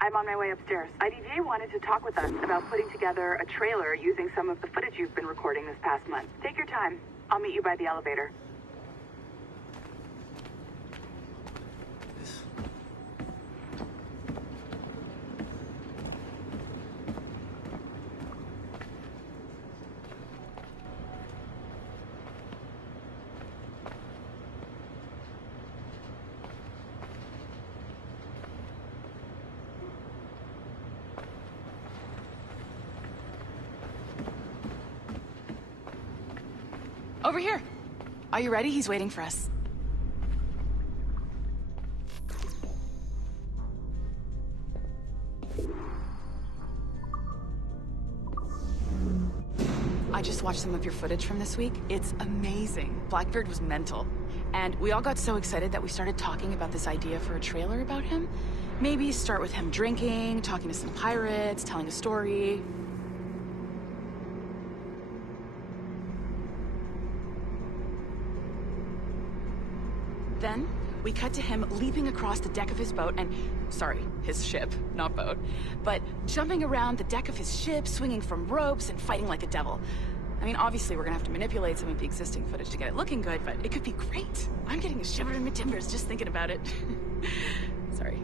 I'm on my way upstairs. IDJ wanted to talk with us about putting together a trailer using some of the footage you've been recording this past month. Take your time. I'll meet you by the elevator. Over here. Are you ready? He's waiting for us. I just watched some of your footage from this week. It's amazing. Blackbeard was mental. And we all got so excited that we started talking about this idea for a trailer about him. Maybe start with him drinking, talking to some pirates, telling a story. Then, we cut to him leaping across the deck of his boat and... Sorry, his ship, not boat. But jumping around the deck of his ship, swinging from ropes, and fighting like a devil. I mean, obviously we're gonna have to manipulate some of the existing footage to get it looking good, but it could be great. I'm getting a shiver in my timbers just thinking about it. Sorry.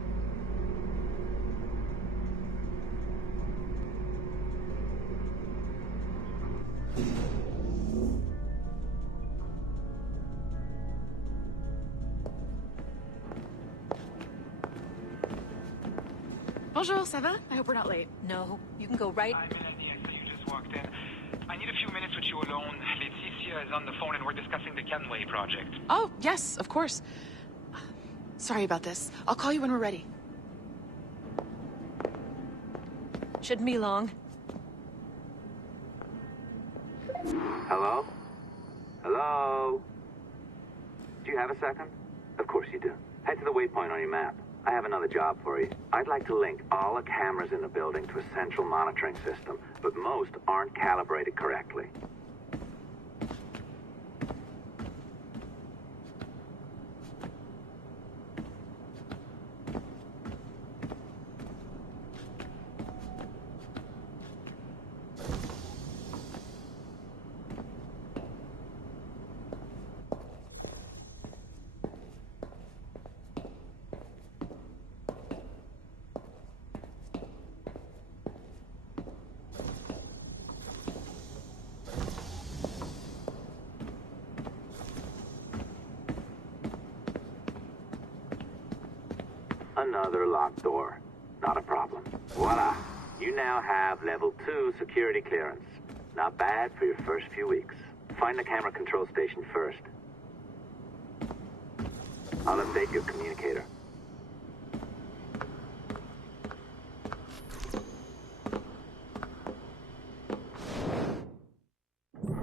Bonjour, ça va? I hope we're not late. No, you can go right... I'm in at the exit you just walked in. I need a few minutes with you alone. Leticia is on the phone and we're discussing the Kenway project. Oh, yes, of course. Sorry about this. I'll call you when we're ready. Shouldn't be long. Hello? Hello? Do you have a second? Of course you do. Head to the waypoint on your map. I have another job for you. I'd like to link all the cameras in the building to a central monitoring system, but most aren't calibrated correctly. Another locked door. Not a problem. Voila. You now have level 2 security clearance. Not bad for your first few weeks. Find the camera control station first. I'll update your communicator.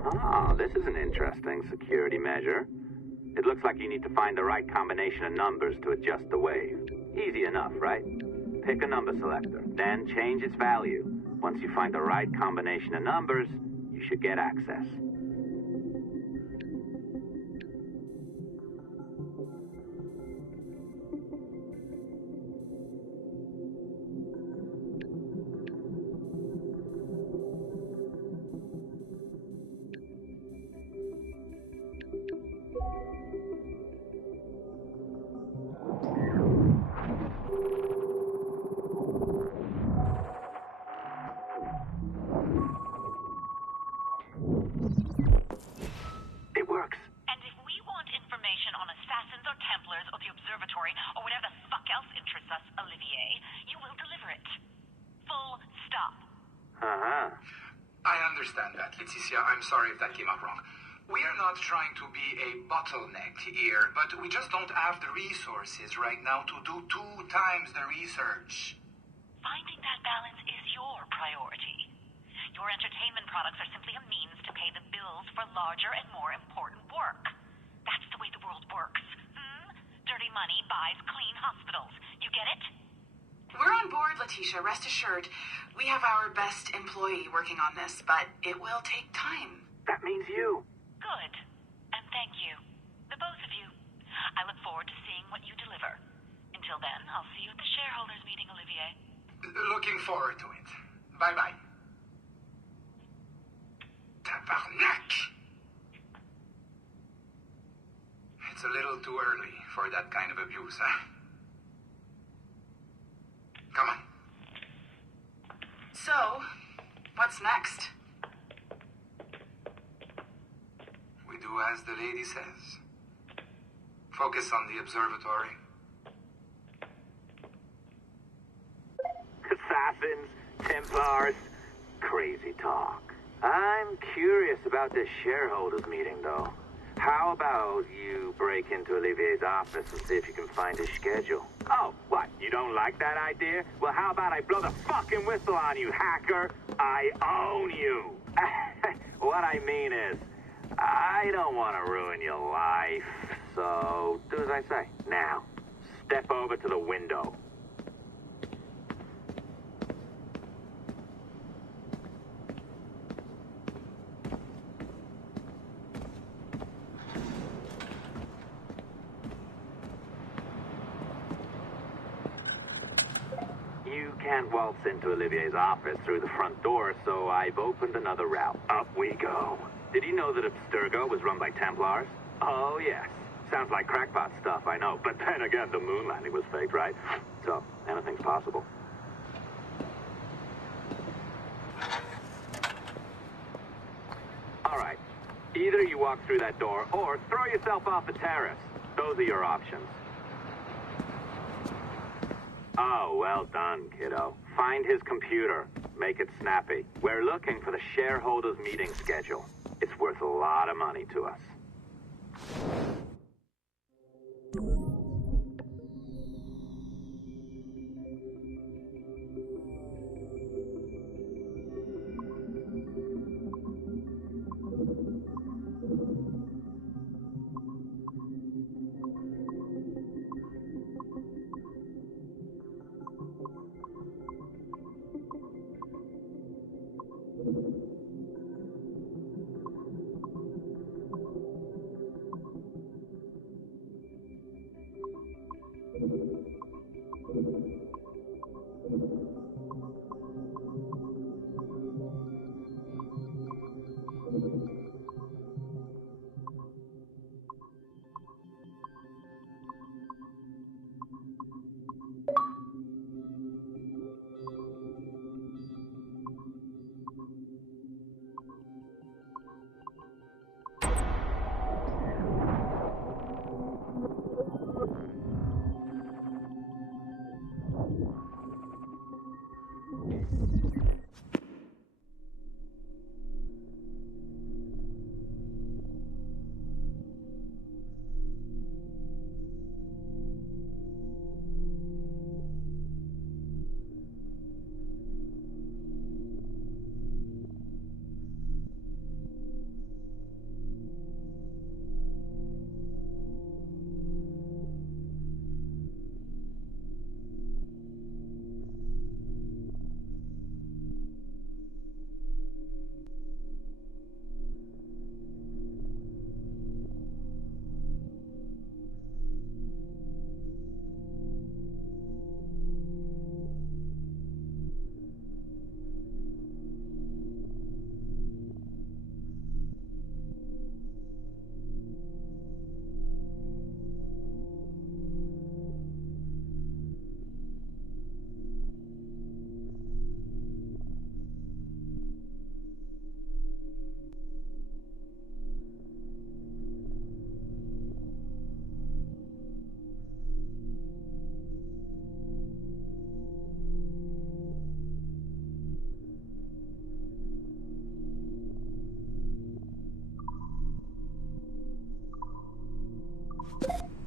Ah, this is an interesting security measure. It looks like you need to find the right combination of numbers to adjust the wave. Easy enough, right? Pick a number selector, then change its value. Once you find the right combination of numbers, you should get access. Leticia, I'm sorry if that came out wrong. We are not trying to be a bottleneck here, but we just don't have the resources right now to do 2 times the research. Finding that balance is your priority. Your entertainment products are simply a means to pay the bills for larger and more important work. That's the way the world works. Dirty money buys clean hospitals. You get it? We're on board, Leticia, rest assured. We have our best employee working on this, but it will take time. That means you. Good. And thank you. The both of you. I look forward to seeing what you deliver. Until then, I'll see you at the show. It's a little too early for that kind of abuse, huh? Come on. So, what's next? We do as the lady says. Focus on the observatory. Assassins, Templars, crazy talk. I'm curious about this shareholders meeting, though. How about you break into Olivier's office and see if you can find his schedule? Oh, what? You don't like that idea? Well, how about I blow the fucking whistle on you, hacker? I own you. What I mean is, I don't want to ruin your life. So, do as I say. Now, step over to the window. You can't waltz into Olivier's office through the front door, so I've opened another route. Up we go. Did you know that Abstergo was run by Templars? Oh, yes. Sounds like crackpot stuff, I know. But then again, the moon landing was fake, right? So, anything's possible. All right. Either you walk through that door, or throw yourself off the terrace. Those are your options. Oh, well done, kiddo. Find his computer. Make it snappy. We're looking for the shareholders meeting schedule. It's worth a lot of money to us.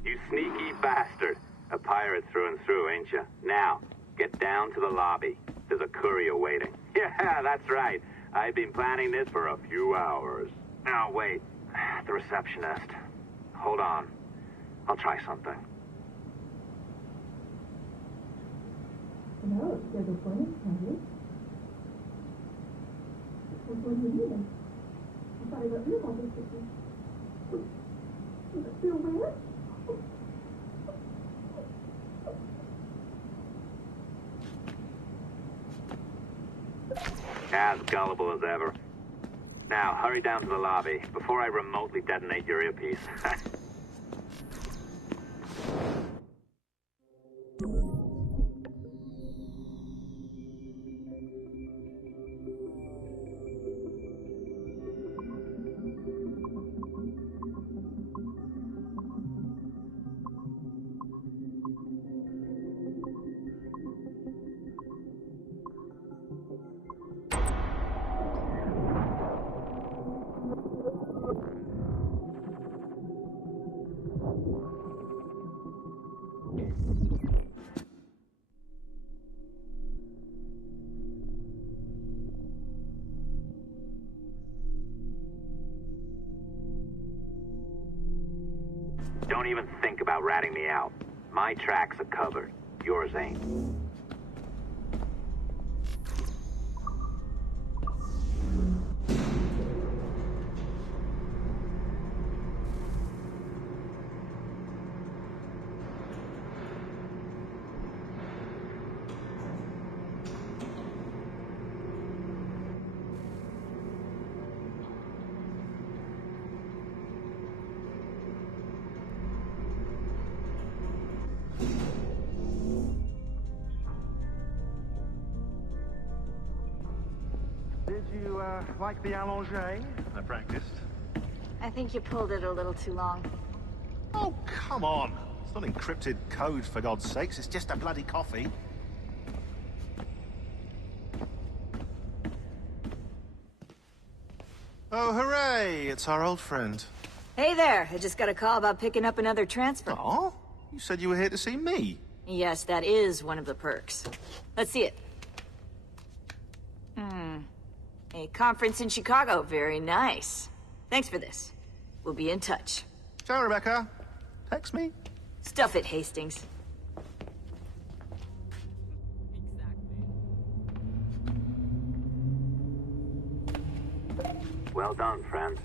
You sneaky bastard. A pirate through and through, ain't you? Now, get down to the lobby. There's a courier waiting. Yeah, that's right. I've been planning this for a few hours. Now, wait. The receptionist. Hold on. I'll try something. Hello, there's a point, Henry. What do you mean? I thought I got your mother's picture. Is it still where? As gullible as ever. Now, hurry down to the lobby before I remotely detonate your earpiece. Don't even think about ratting me out. My tracks are covered. Yours ain't. Did you, like the allongé? I practiced. I think you pulled it a little too long. Oh, come on. It's not encrypted code, for God's sakes. It's just a bloody coffee. Oh, hooray! It's our old friend. Hey there, I just got a call about picking up another transfer. Oh? You said you were here to see me. Yes, that is one of the perks. Let's see it. A conference in Chicago, very nice. Thanks for this. We'll be in touch. Ciao, Rebecca. Text me. Stuff it, Hastings. Well done, friend.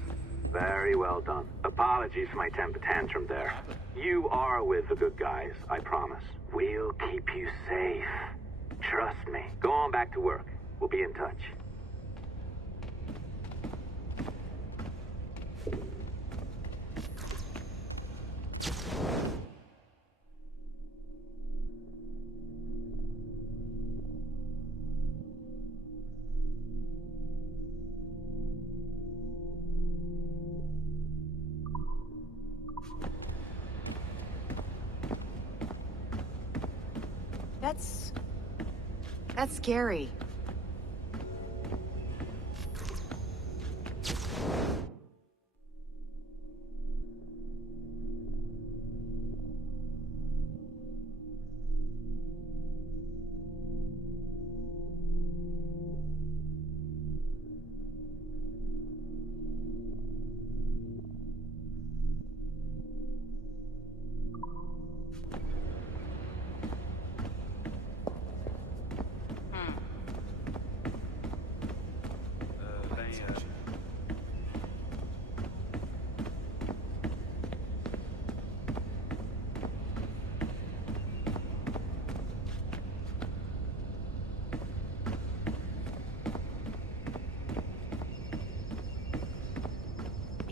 Very well done. Apologies for my temper tantrum there. You are with the good guys, I promise. We'll keep you safe. Trust me. Go on back to work. We'll be in touch. That's scary.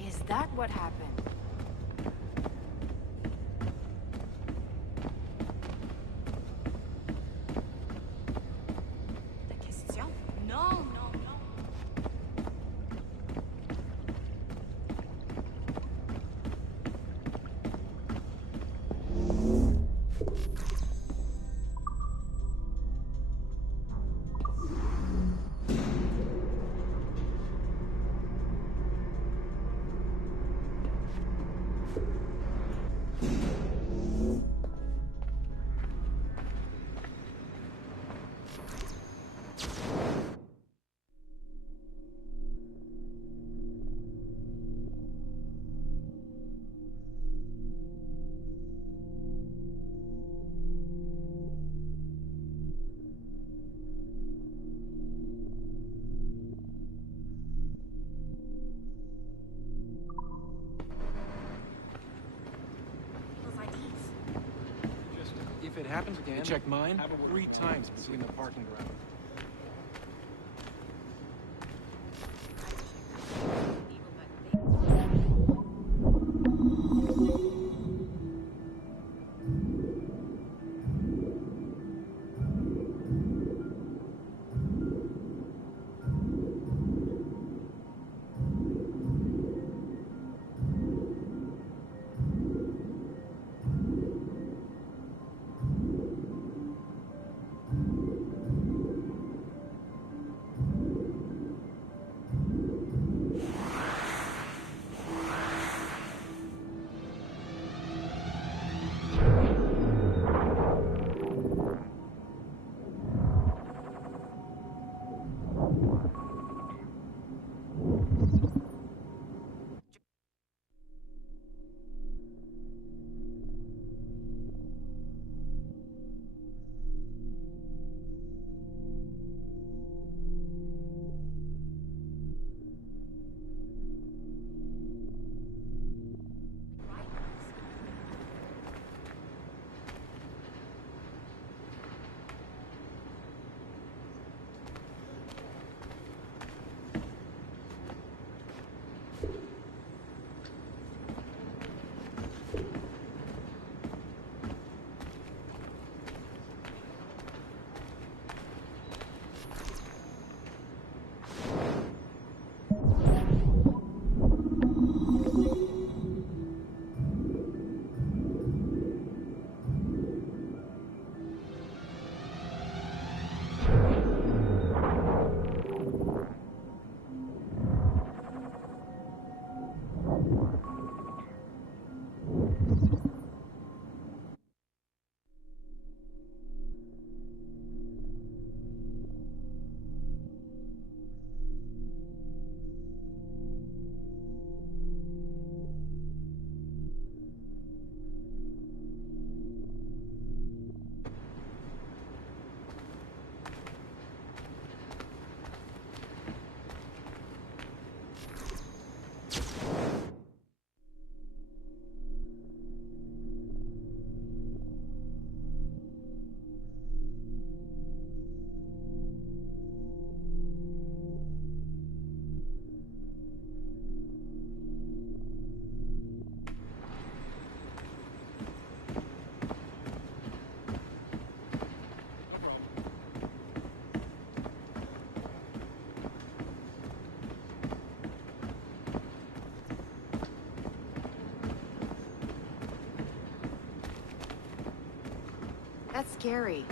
Is that what happened? La question? No, no, no. If it happens again, check mine 3 times between the parking garage. That's scary.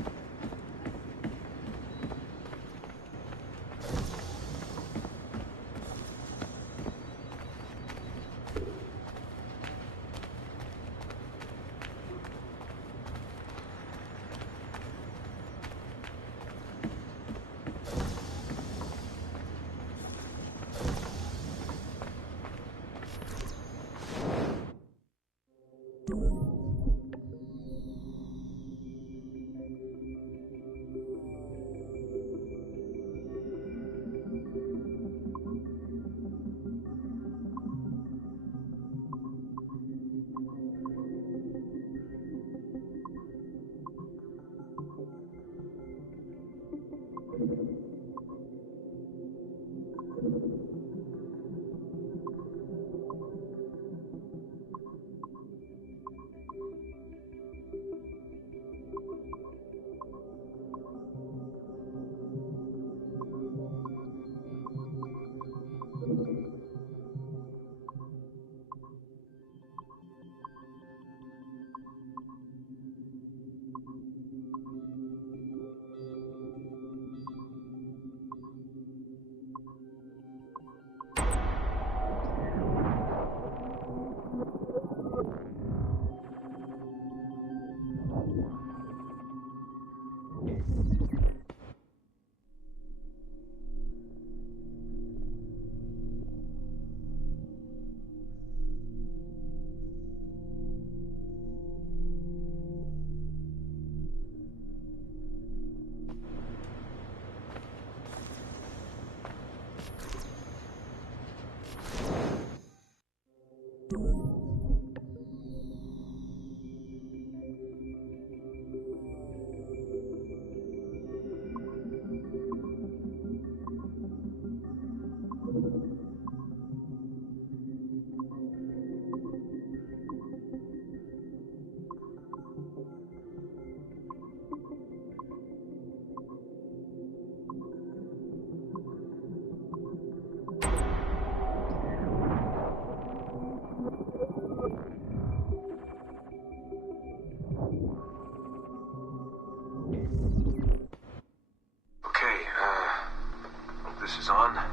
This is on. I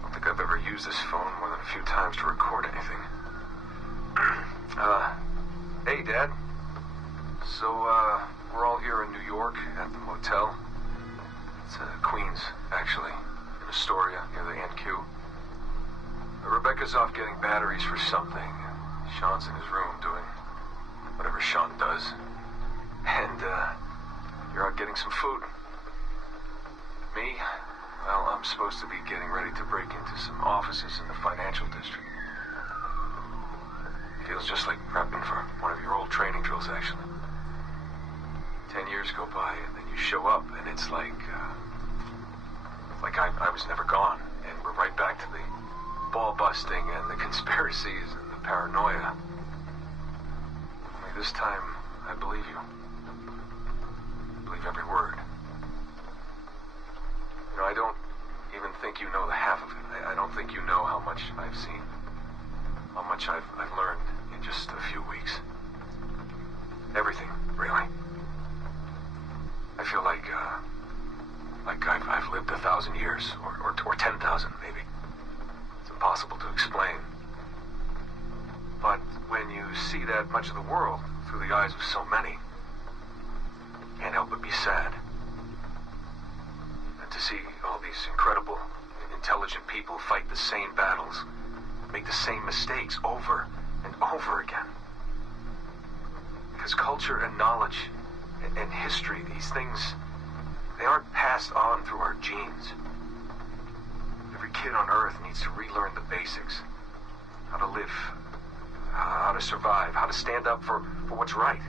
don't think I've ever used this phone more than a few times to record anything. Hey, Dad. So, we're all here in New York at the motel. It's Queens, actually, in Astoria, near the NQ. Rebecca's off getting batteries for something. Sean's in his room doing whatever Sean does. And, you're out getting some food. Me? Well, I'm supposed to be getting ready to break into some offices in the financial district. Feels just like prepping for one of your old training drills, actually. 10 years go by, and then you show up, and it's like I was never gone. And we're right back to the ball busting and the conspiracies and the paranoia. Only this time, I believe you. I believe every word. You know, I don't even think you know the half of it. I don't think you know how much I've seen. How much I've learned in just a few weeks. Everything, really. I feel like I've lived 1,000 years, or 10,000, maybe. It's impossible to explain. But when you see that much of the world through the eyes of so many, you can't help but be sad. And to see all these incredible, intelligent people fight the same battles, make the same mistakes over and over again. Because culture and knowledge and history, these things, they aren't passed on through our genes. Every kid on Earth needs to relearn the basics. How to live, how to survive, how to stand up for what's right.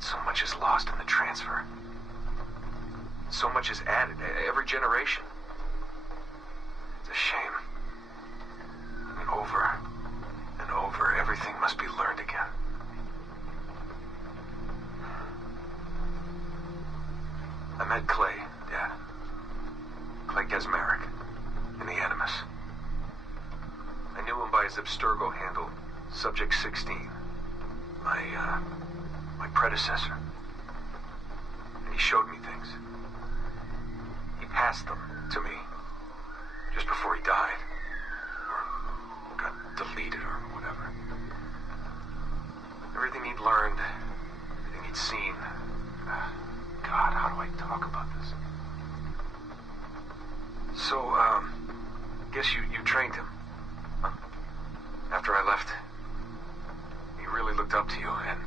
So much is lost in the transfer. So much is added every generation. It's a shame. I mean, over and over, everything must be learned again. I met Clay, Dad. Clay Gesmerick, in the Animus. I knew him by his Abstergo handle, Subject 16. My my predecessor. And he showed me things. He passed them to me just before he died. Or got deleted or whatever. Everything he'd learned, everything he'd seen. God, how do I talk about this? So, guess you trained him. Huh? After I left, he really looked up to you, and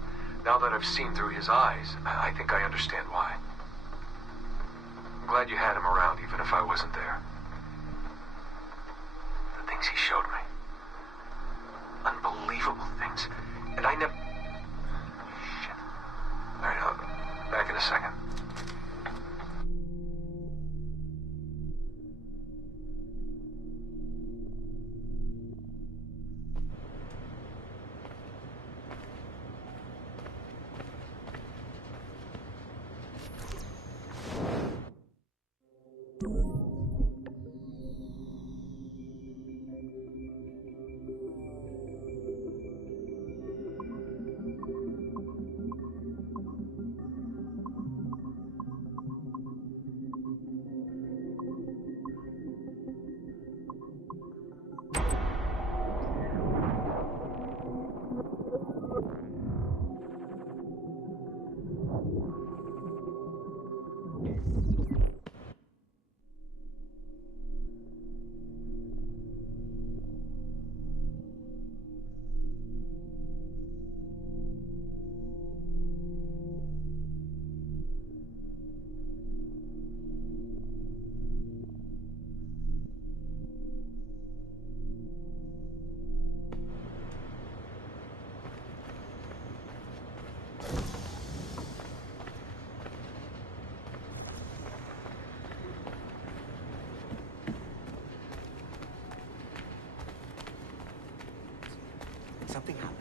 now that I've seen through his eyes, I think I understand why. I'm glad you had him around, even if I wasn't there. The things he showed me. Unbelievable things. And I never... Shit. All right, I'll back in a second. Something happened.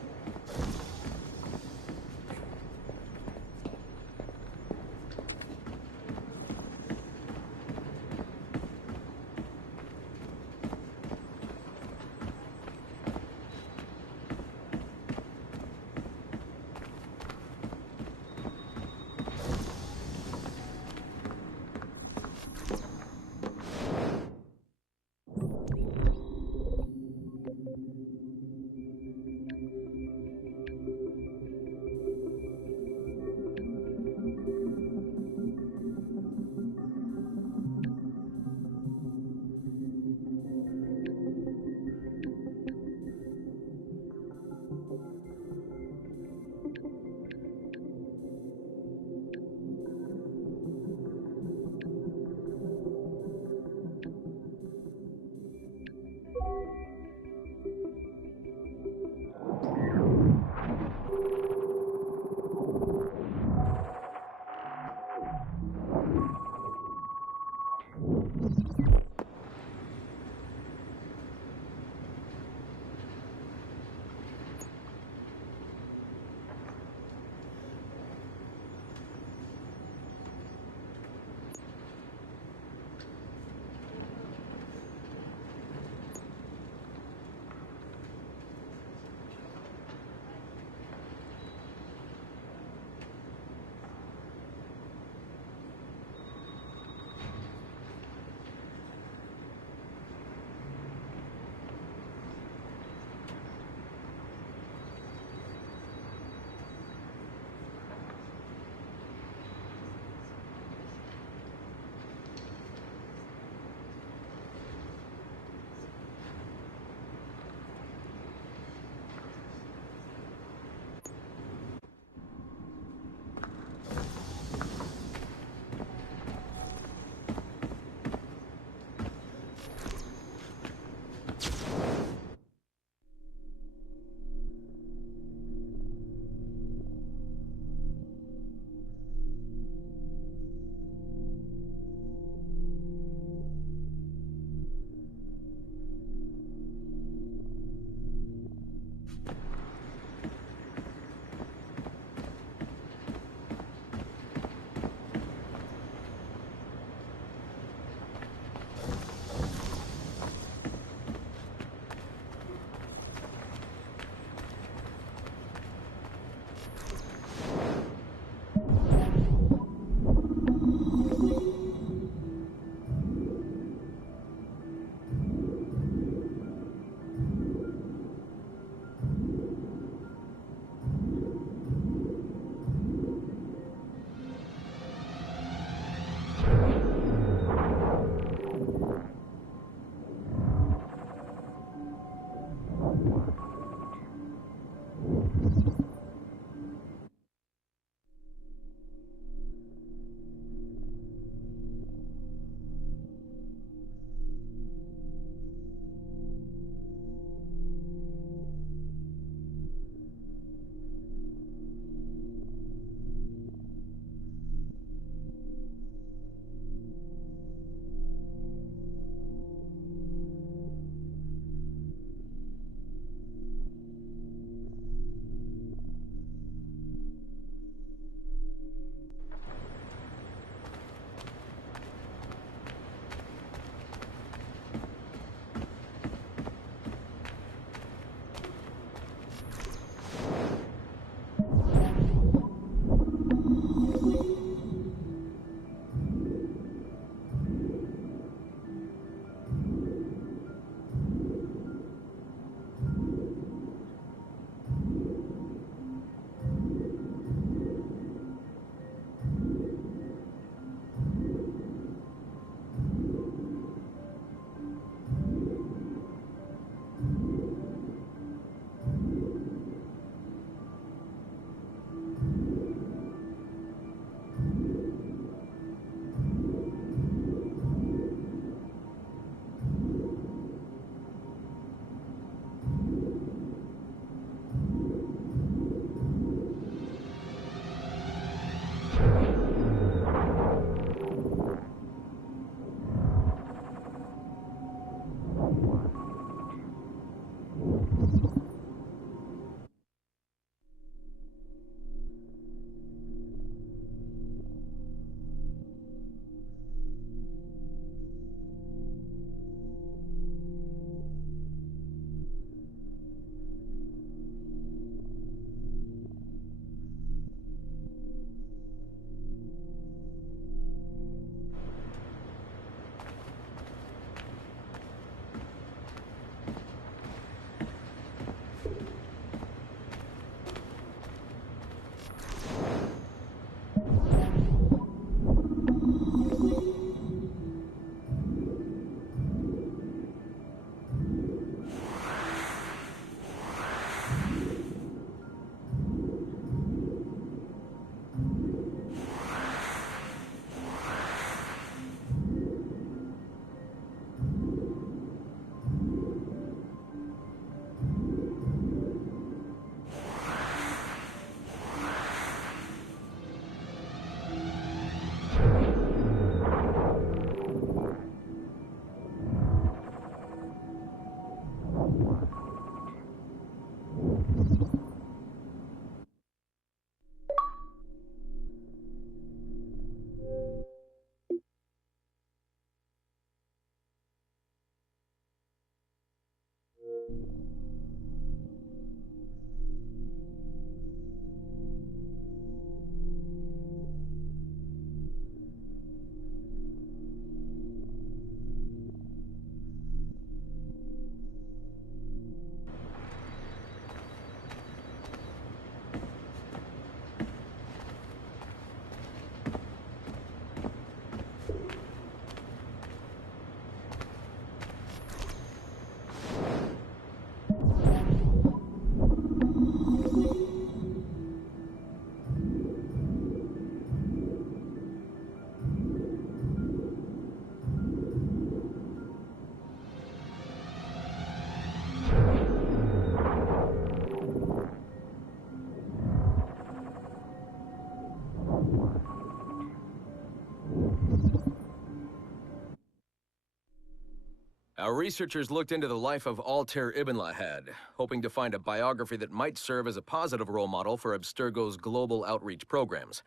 Our researchers looked into the life of Altair Ibn Lahad, hoping to find a biography that might serve as a positive role model for Abstergo's global outreach programs.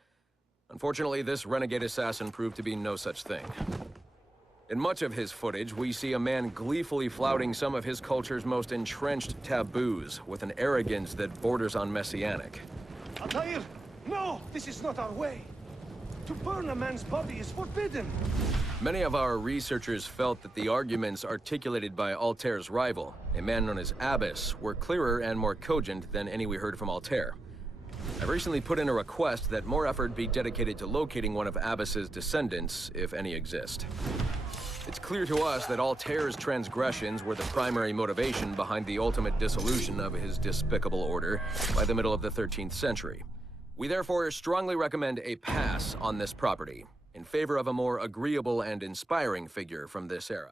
Unfortunately, this renegade assassin proved to be no such thing. In much of his footage, we see a man gleefully flouting some of his culture's most entrenched taboos with an arrogance that borders on messianic. Altair, no! This is not our way! To burn a man's body is forbidden! Many of our researchers felt that the arguments articulated by Altair's rival, a man known as Abbas, were clearer and more cogent than any we heard from Altair. I've recently put in a request that more effort be dedicated to locating one of Abbas's descendants, if any exist. It's clear to us that Altair's transgressions were the primary motivation behind the ultimate dissolution of his despicable order by the middle of the 13th century. We therefore strongly recommend a pass on this property, in favor of a more agreeable and inspiring figure from this era.